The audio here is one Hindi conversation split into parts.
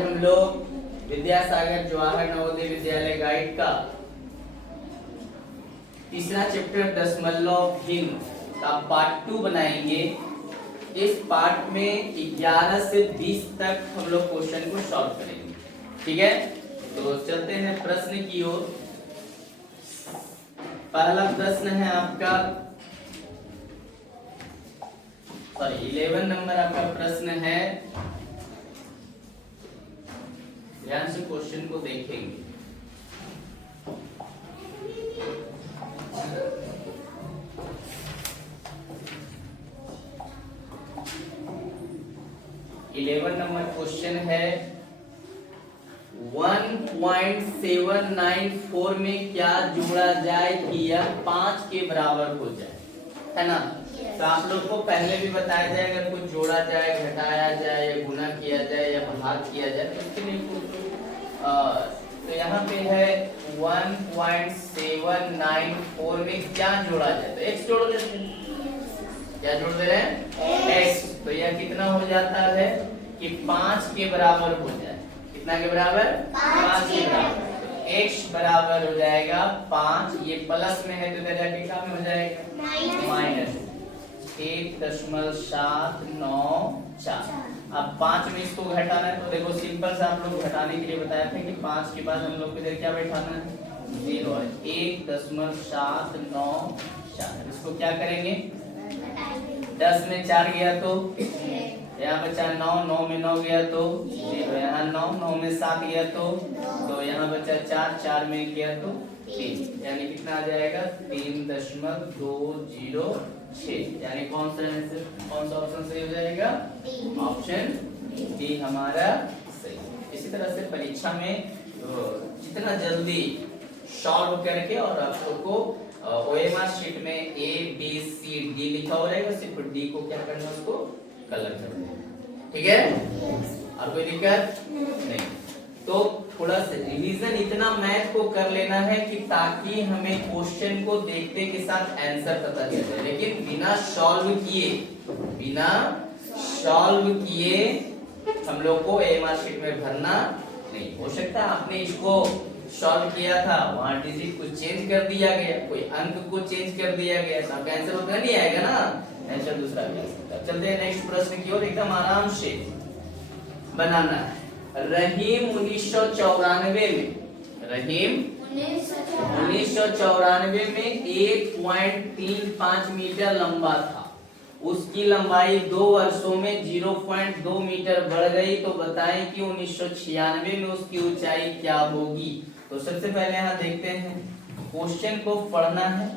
हम लोग विद्यासागर जवाहर नवोदय विद्यालय गाइड का तीसरा चैप्टर दशमलव का पार्ट 2 बनाएंगे। इस पार्ट में 11 से 20 तक हम लोग क्वेश्चन को सॉल्व करेंगे। ठीक है, तो चलते हैं प्रश्न की ओर। पहला प्रश्न है आपका 11 नंबर आपका प्रश्न है। ध्यान से क्वेश्चन को देखेंगे। इलेवन नंबर क्वेश्चन है 1.794 में क्या जोड़ा जाए कि यह 5 के बराबर हो जाए, है ना। तो आप लोग को पहले भी बताया जाए, अगर कुछ जोड़ा जाए, घटाया जाए या गुना किया जाए या भाग किया जाए तो इसके लिए कुछ तो यहाँ पे है 1.794 में क्या जोड़ा जाए, तो x जोड़ देते हैं। क्या जोड़ दे रहे हैं? x। तो यह कितना हो जाता है कि 5 के बराबर हो जाए। कितना के बराबर? 5 के बराबर। x बराबर हो जाएगा 5, ये प्लस में है तो इधर जाके क्या में हो जाएगा? माइनस 1.794। अब 5 में इसको घटाना है तो देखो सिंपल से आप लोग घटाने के लिए बताया था कि 5 के बाद हम लोग को इधर क्या बैठाना है? 0 है। 1.794। इसको क्या करेंगे? 10 में 4 गया तो यहाँ बचा 9, 9 में 9 गया तो 0, यहाँ 9, 9 में 7 गया तो यहाँ बचा 4, 4 में गया तो 3, यानी कितना आ जाएगा? 3.206। यानी कौन सा ऑप्शन सही हो जाएगा? ऑप्शन डी हमारा सही। इसी तरह से परीक्षा में जितना जल्दी सॉल्व करके और आप लोग को ओएमआर शीट में ए बी सी डी लिखा हो रहेगा, सिर्फ डी को क्या करना है, उसको कलर कर देना। ठीक है, और कोई दिक्कत नहीं। तो थोड़ा सा रिवीजन इतना मैथ को कर लेना है कि ताकि हमें क्वेश्चन को देखते के साथ आंसर पता चल जाए, लेकिन बिना सॉल्व किए हम लोग को ओएमआर शीट में भरना नहीं। हो सकता है आपने इसको सॉल्व किया था, वहां डिजिट को चेंज कर दिया गया, कोई अंक को चेंज कर दिया गया, तो आपका आंसर उतना नहीं आएगा ना, आंसर दूसरा भी आ सकता है। चलते हैं नेक्स्ट प्रश्न की ओर। एकदम आराम से बनाना है। रहीम 1994 में 1.35 मीटर लंबा था। उसकी लंबाई 2 वर्षों में 0.2 मीटर बढ़ गई, तो बताएं कि 1996 में उसकी ऊंचाई क्या होगी। तो सबसे पहले यहाँ देखते हैं, क्वेश्चन को पढ़ना है,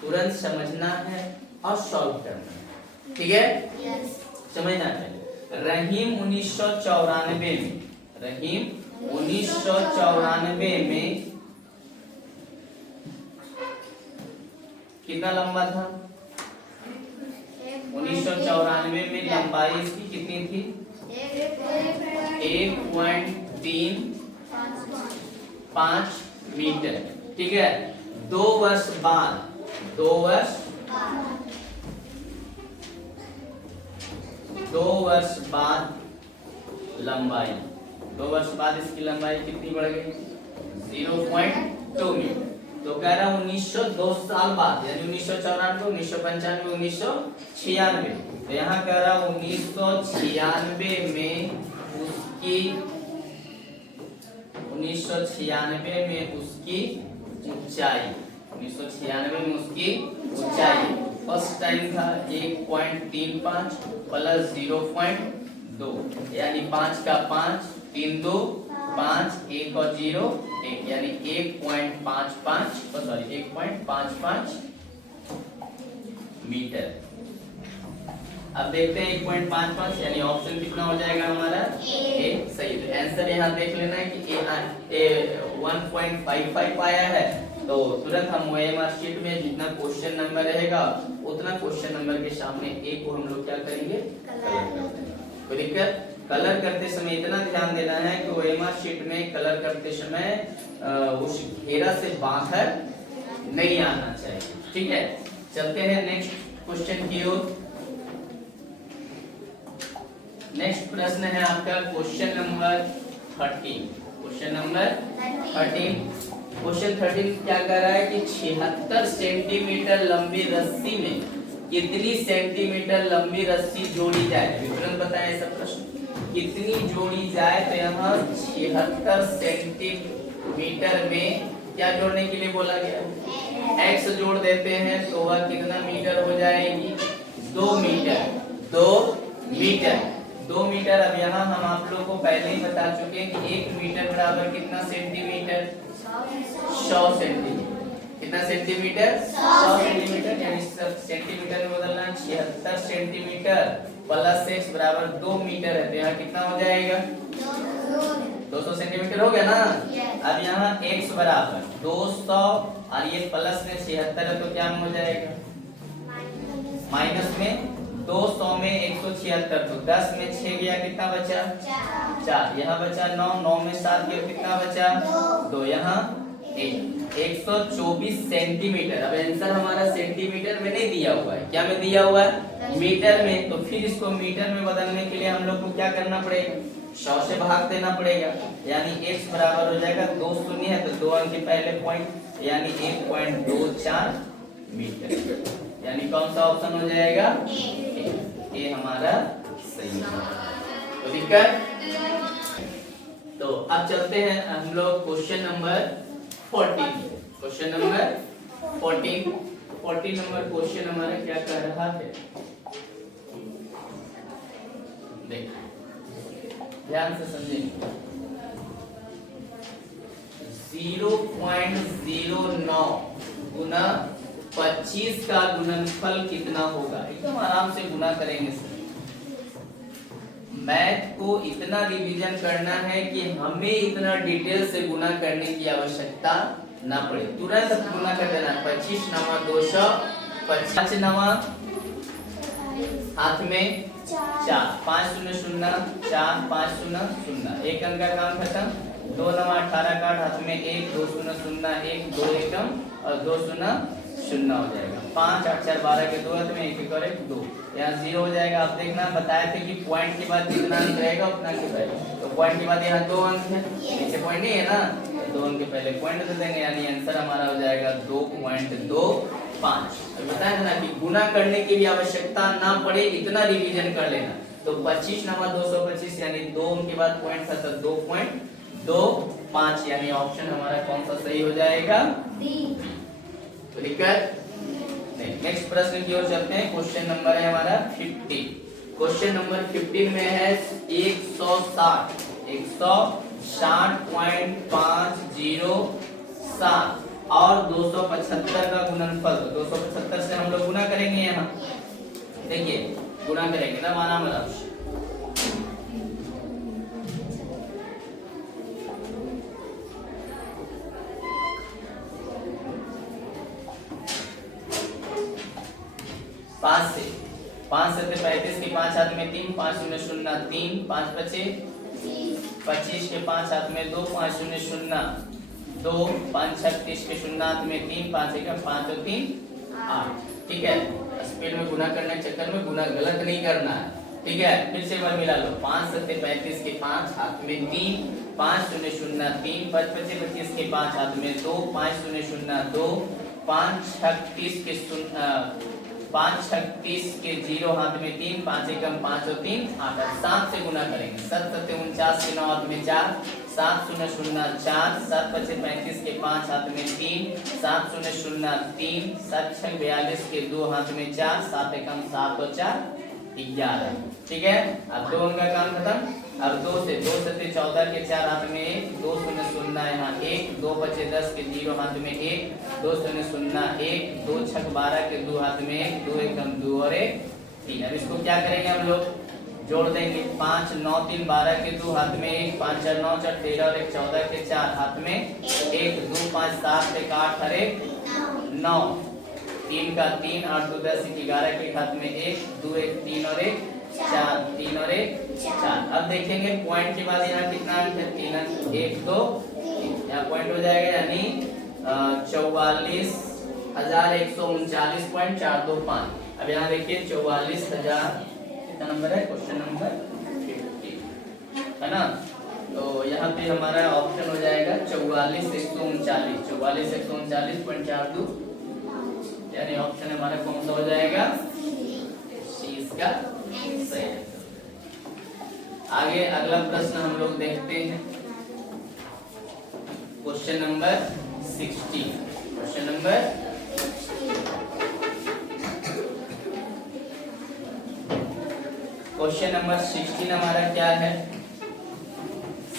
तुरंत समझना है और सॉल्व करना है। ठीक है, समझना है। रहीम 1994 में कितना लंबा था? 1994 में लंबाई इसकी कितनी थी? 1.35 मीटर। ठीक है, 2 वर्ष बाद लंबाई 2 वर्ष बाद इसकी लंबाई कितनी बढ़ गई? 0.2 मीटर। तो कह रहा 1902 साल बाद, यानी 1994, 1995, 1996। तो यहाँ कह रहा 1996 में उसकी ऊंचाई फर्स्ट टाइम था 1.35 प्लस 0.2, यानी 5 का 5, 3 2 5, 1 और 0 1, यानी 1.55 मीटर। अब देखते हैं 1.55 यानी ऑप्शन कितना हो जाएगा हमारा? ए। सही। तो आंसर यहाँ देख लेना है कि ए 1.55 आया है। तो तुरंत हम ओएमआर शीट में जितना क्वेश्चन नंबर रहेगा उतना क्वेश्चन नंबर के सामने ए को हम लोग क्या करेंगे? कलर कर देंगे। कोई दिक्कत? कलर करते समय इतना ध्यान देना है कि ओएमआर शीट में कलर करते समय उस घेरा से बाहर नहीं आना चाहिए। ठीक है, चलते हैं नेक्स्ट क्वेश्चन की ओर। नेक्स्ट प्रश्न है आपका question number 13। Question number 13। Question 13 क्या कह रहा है कि 76 सेंटीमीटर लंबी रस्सी में कितनी सेंटीमीटर लंबी रस्सी जोड़ी जाए? विवरण बताएं ऐसा प्रश्न। कितनी जोड़ी जाए? तो यहाँ 76 सेंटीमीटर में क्या जोड़ने के लिए बोला गया? x जोड़ देते हैं तो वह कितना मीटर हो जाएगी? 2 मीटर। 2 metre 2 metre. अब यहाँ हम आप लोग को पहले ही बता चुके हैं कि 1 मीटर बराबर कितना सेंटीमीटर? 100 सेंटीमीटर। कितना सेंटीमीटर? 100 सेंटीमीटर। यानी सेंटीमीटर में बदलना 76 सेंटीमीटर प्लस x बराबर 2 मीटर है, तो यहाँ कितना हो जाएगा? 200 सेंटीमीटर हो गया ना। अब यहाँ x बराबर 200 और ये प्लस में 76 है तो क्या हो जाएगा? माइनस में 200 में 176, तो 10 में 6 गया, कितना बचा? 4। यहाँ बचा 9, 9 में 7 गया, कितना बचा? 2। यहाँ 124 सेंटीमीटर। अब आंसर हमारा सेंटीमीटर में नहीं दिया हुआ है, क्या में दिया हुआ है? मीटर में। तो फिर इसको मीटर में बदलने के लिए हम लोग को क्या करना पड़ेगा? 100 से भाग देना पड़ेगा। यानी x बराबर हो जाएगा 2 शून्य है तो 2 अंक के पहले पॉइंट, यानी 1.24 मीटर। यानी कौन सा ऑप्शन हो जाएगा? ये हमारा सही है। तो दिक्कत। तो अब चलते हैं हम लोग question number 14। Question number 14 number question हमारा क्या कह रहा है? देखिए ध्यान से समझेंगे। 0.09 गुना 25 का गुणनफल कितना होगा? एकदम आराम से गुना करेंगे। मैथ को इतना रिवीजन करना है कि हमें इतना डिटेल से गुना करने की आवश्यकता ना पड़े, तुरंत गुना कर देना। 25 नवा 200, 5 नवा हाथ में 4, 5 शून्य शून्य 4, 5 शून्य शून्य, एक अंक का काम खत्म। 2 नवा 18 का हाथ में 1, 2 शून्य शून्य 1, 2 एकम और 2 शून्य शून्य हो जाएगा। 5 8 4 12 के 2 हाथ में 1 और 1 2, यहाँ 0 हो जाएगा। आप देखना बताए थे कि पॉइंट के बाद जितना अंक रहेगा उतना अंक रहेगा, तो पॉइंट के बाद यहाँ 2 अंक है, नीचे पॉइंट नहीं है ना, तो 2 अंक के पहले पॉइंट दे देंगे, यानी आंसर हमारा हो जाएगा 2.25। बताया था ना कि गुना करने की भी आवश्यकता ना पड़े, इतना रिवीजन कर लेना। तो 25 नवा 225 यानी 2 अंक के बाद पॉइंट था तो 2.25, यानी ऑप्शन हमारा कौन सा सही हो जाएगा? तो दिक्कत नहीं। नेक्स्ट प्रश्न की ओर चलते हैं। क्वेश्चन नंबर है हमारा 15। क्वेश्चन नंबर 15 में है 160.507 और 275 का गुणनफल। 275 से हम लोग गुना करेंगे। यहाँ देखिए गुना करेंगे ना, माना मतलब 5 से 35 के 5 हाथ में 3, 5 शून्य शून्य 3, 5 बचे 25 के 5 हाथ में 2, 5 शून्य शून्य 2, 5 36 के शून्य हाथ में 3, 5 एक 5 और 3 8। ठीक है, स्पीड में गुना करने के चक्कर में गुना गलत नहीं करना है। ठीक है, फिर से एक बार मिला लो। 5 से 35 के 5 हाथ में 3, 5 शून्य शून्य 3, 5 25 के 5 हाथ में 2, 5 शून्य शून्य 2, 5 36 के 5 36 के 0 हाथ में 3, 5 एकम 5 और 3 8। 7 से गुना करेंगे। 7 7 49 के 9 हाथ में 4, 7 शून्य शून्य 4, 7 25 35 के 5 हाथ में 3, 7 शून्य शून्य 3, 7 6 42 के 2 हाथ में 4, 7 एकम 7 और 4 11। ठीक है, अब 2 अंक का काम खत्म। अब 2 से 14 के 4 हाथ में 1, 2 शून्य शून्य यहाँ 1, 2 बचे 10 के 0 हाथ में 1, 2 शून्य शून्य 1, 2 6 12 के 2 हाथ में 1, 2 एकम 2 और 1 3। अब इसको क्या करेंगे हम लोग? जोड़ देंगे। 5 9 3 12 के 2 हाथ में 1, 5 4 9 4 13 और 1 14 के 4 हाथ में 1, 2 5 7 1 8 और 1 9, 3 का 3 8 2 10 11 के हाथ में 1, 2 1 3 और 1 4, 3 और 1 4। अब देखेंगे पॉइंट के बाद यहाँ कितना अंक है? 3 अंक 1 2 3, यहाँ पॉइंट हो जाएगा, यानी 44,139.425। अब यहाँ देखिए 44,000 कितना नंबर है? क्वेश्चन नंबर 50 है ना। तो तो यहाँ पे हमारा ऑप्शन हो जाएगा 44,139, 44,139.42, यानी ऑप्शन हमारा कौन सा हो जाएगा, सी इसका सही है। आगे अगला प्रश्न हम लोग देखते हैं, question number 16। Question number question number 16 हमारा क्या है,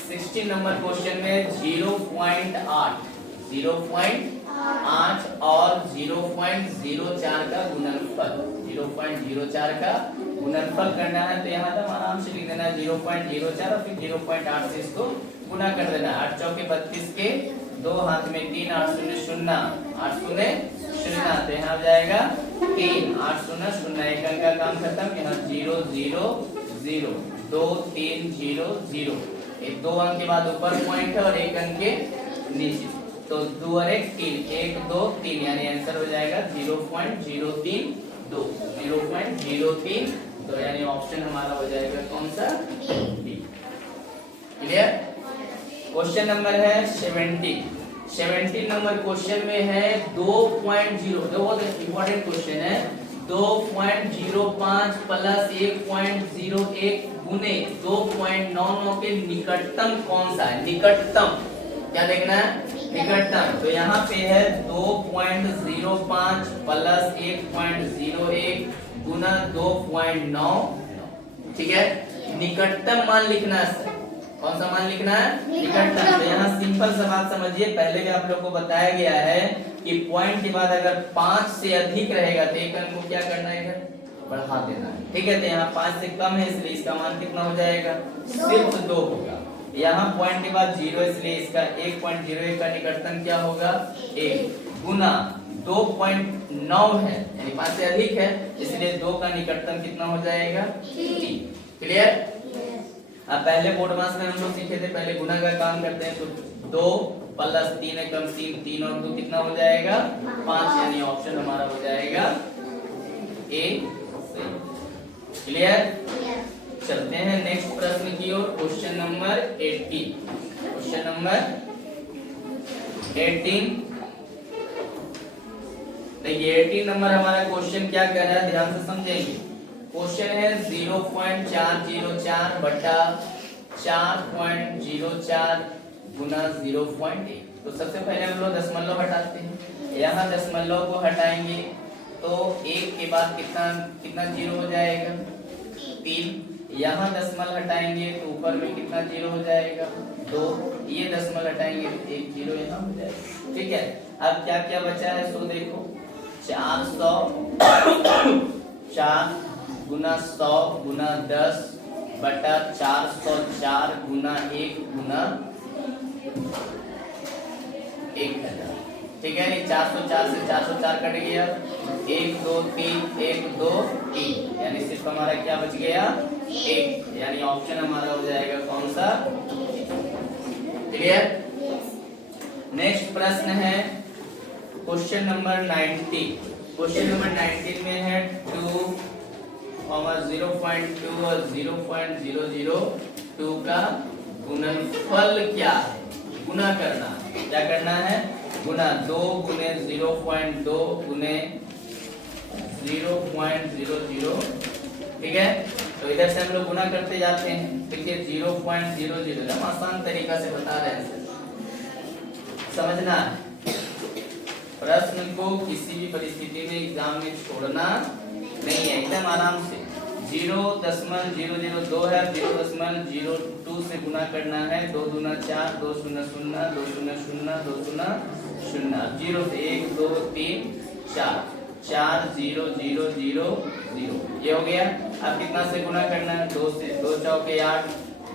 16 नंबर क्वेश्चन में 0.8 और 0.04 का गुणनफल, 0.04 का गुणनफल करना है। तो यहाँ तक आराम से लिख देना 0.04 और फिर 0.8 से इसको गुना कर देना। 8 चौके 32 के, 2 हाथ में 3, 8 शून्य 0, 8 शून्य 0, तो यहाँ जाएगा 3, 8 शून्य 0, एक अंक का काम खत्म। यहाँ 0 0 0, 2 3 0 0, एक 2 अंक के बाद ऊपर पॉइंट है और एक अंक के नीचे, तो 2 और 1 3, 1 2 3, यानी आंसर हो जाएगा 0.032, 0.03, तो यानी ऑप्शन हमारा हो जाएगा कौन सा, डी। क्लियर। क्वेश्चन नंबर है 17 नंबर क्वेश्चन में है 2.0, जो बहुत इंपॉर्टेंट क्वेश्चन है, 2.05 प्लस 1.01 गुने 2.99 के निकटतम कौन सा है, निकटतम क्या देखना है, निकटतम। तो यहाँ पे है 2.05 प्लस 1.01 गुना 2.9, ठीक है। निकटतम मान लिखना है, कौन सा मान लिखना है, निकटतम। तो यहाँ सिंपल सा बात समझिए, पहले भी आप लोग को बताया गया है कि पॉइंट के बाद अगर 5 से अधिक रहेगा तो एक अंक को क्या करना है, इधर बढ़ा देना है, ठीक है। तो यहाँ 5 से कम है इसलिए इसका मान कितना हो जाएगा, सिर्फ 2 होगा। यहाँ पॉइंट के बाद 0 इसलिए इसका 1.01 का निकटतम क्या होगा, 1 गुना 2.9 है, यानी 5 से अधिक है इसलिए 2 का निकटतम कितना हो जाएगा, 3। क्लियर। अब पहले बोर्ड मास में हम लोग सीखे थे, पहले गुना का काम करते हैं, तो 2 प्लस 3 एकम 3, 3 और 2 कितना हो जाएगा, 5, यानी ऑप्शन हमारा हो जाएगा ए। क्लियर। चलते हैं नेक्स्ट प्रश्न की ओर, क्वेश्चन नंबर 18। क्वेश्चन नंबर 18 देखिए, 18 नंबर हमारा क्वेश्चन क्या कह रहा है, ध्यान से समझेंगे। क्वेश्चन है 0.404 बटा 4.04 गुना 0.1। तो सबसे पहले हम लोग दशमलव हटाते हैं, यहाँ दशमलव को हटाएंगे तो 1 के बाद कितना 0 हो जाएगा, 3। यहाँ दशमलव हटाएंगे तो ऊपर में कितना 0 हो जाएगा, 2। ये दशमलव हटाएंगे तो 1 0 यहाँ हो जाएगा, ठीक है। अब क्या क्या बचा है, सो देखो 4 गुना 100 गुना 10 बटा 404 गुना 1 गुना 1000, ठीक है। 404 से 404 कट गया, 1 2 3 1 2 3, यानी सिर्फ हमारा क्या बच गया, 1, यानी ऑप्शन हमारा हो जाएगा कौन सा, क्लियर। नेक्स्ट प्रश्न है क्वेश्चन नंबर 19। क्वेश्चन नंबर 19 में है 2, 0.2 और 0.002 का गुणनफल क्या है, गुना करना, क्या करना है, गुना 2 गुने 0.2 गुने 0.00, ठीक है। तो इधर से हम लोग गुना करते जाते हैं, देखिए 0.00 एकदम आसान तरीका से बता रहे हैं, समझना प्रश्न को किसी भी परिस्थिति में एग्जाम में छोड़ना नहीं है, एकदम आराम से। 0.002 है, 0.02 से गुना करना है, 2 दूना 4, 2 शून्य 0, 2 शून्य 0, 2 शून्य 0, 0 से 1 2 3 4, 4 0 0 0 0, ये हो गया। अब कितना से गुना करना है, 2 से, 2 चौके 8,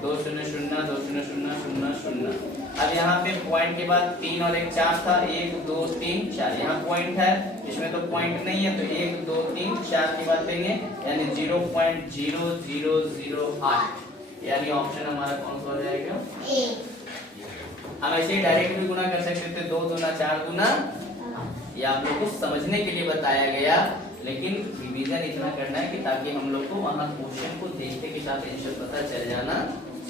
2 शून्य 0, 2 शून्य 0 0 0। अब यहाँ पे पॉइंट के बाद 3 और 1 4 था, 1 2 3 4, यहाँ पॉइंट है, इसमें तो पॉइंट नहीं है, तो 1 2 3 4 के बाद देंगे, यानी 0.0008, यानी ऑप्शन हमारा कौन सा हो जाएगा, हम ऐसे ही डायरेक्ट भी गुना कर सकते थे, 2 दूना 4 गुना, ये आप लोग को समझने के लिए बताया गया, लेकिन रिवीजन इतना करना है कि ताकि हम लोग को वहां क्वेश्चन को देखने के साथ आंसर पता चल जाना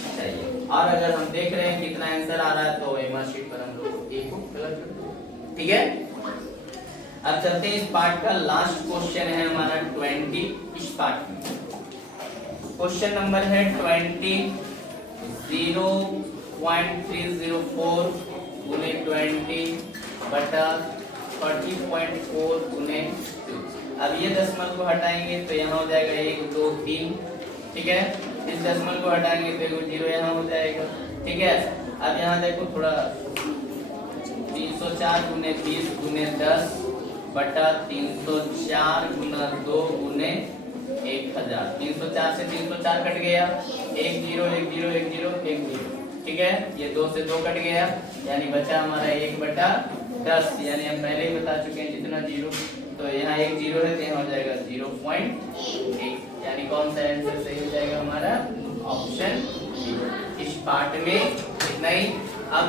चाहिए। और अगर हम देख रहे हैं कितना आंसर आ रहा है तो एमआर शीट पर हम लोग एक को कलर कर देंगे। ठीक है, अब चलते हैं इस पार्ट का लास्ट क्वेश्चन है हमारा 20 इस पार्ट में। क्वेश्चन नंबर है 20 0.304 गुने 20 बटा 30.4 गुने 2। अब ये दशमलव को हटाएंगे तो यहाँ हो जाएगा 1 2 3। ठीक है, इस दशमलव को हटाएंगे तो एगो 0 यहाँ हो जाएगा। ठीक है, अब यहाँ देखो थोड़ा 304 गुने 20 गुने 10 बटा 304 गुना 2 गुने 1000। 304 से 304 कट गया, 1 0 1 0 1 0 1 0। ठीक है, ये 2 से 2 कट गया, यानी बचा हमारा 1 बटा 10। यानी हम पहले ही बता चुके हैं जितना 0, तो यहाँ 1 0 है तो यहाँ हो जाएगा 0.8। यानी कौन सा आंसर सही हो जाएगा हमारा? ऑप्शन इस पार्ट में इतना ही। अब